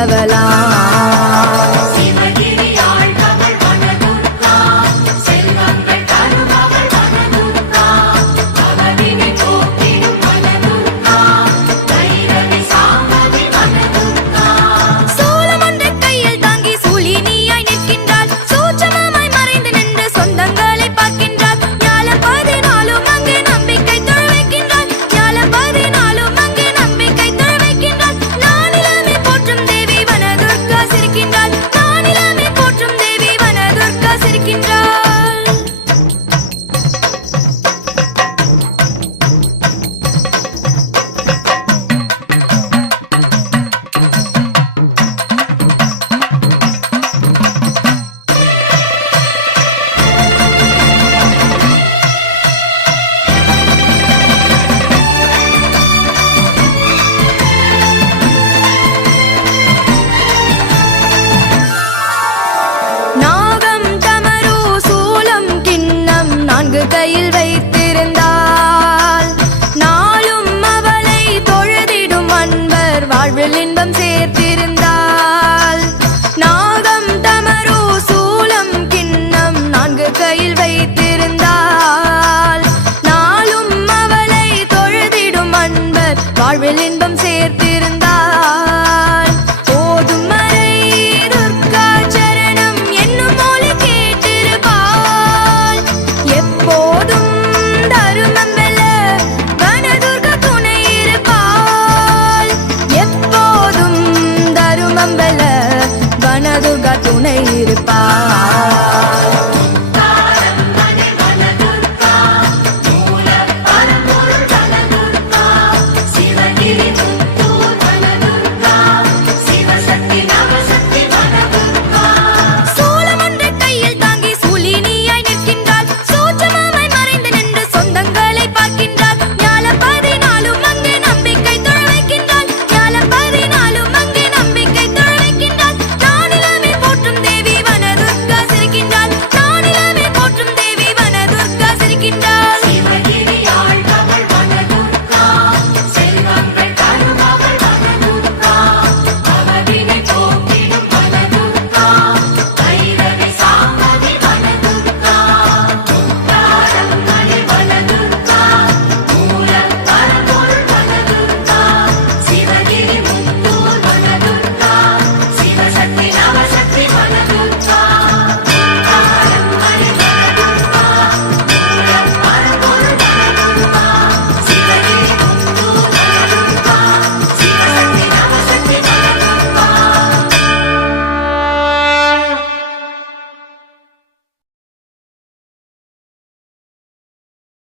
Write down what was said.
la valeur. சிலுவையில் வைத்திருந்தாள் நாளும் அவளை தொழுதிடும் அன்பர் வாழ்வில் இன்பம் சேர்த்திருந்தாள் நாகம் தமரோ சூலம் கிண்ணம் நான்கு கையில் வைத்திருந்தால். நாளும் அவளை தொழுதிடும் அன்பர் வாழ்வில் இன்பம் சேர்த்திருந்தாள் তা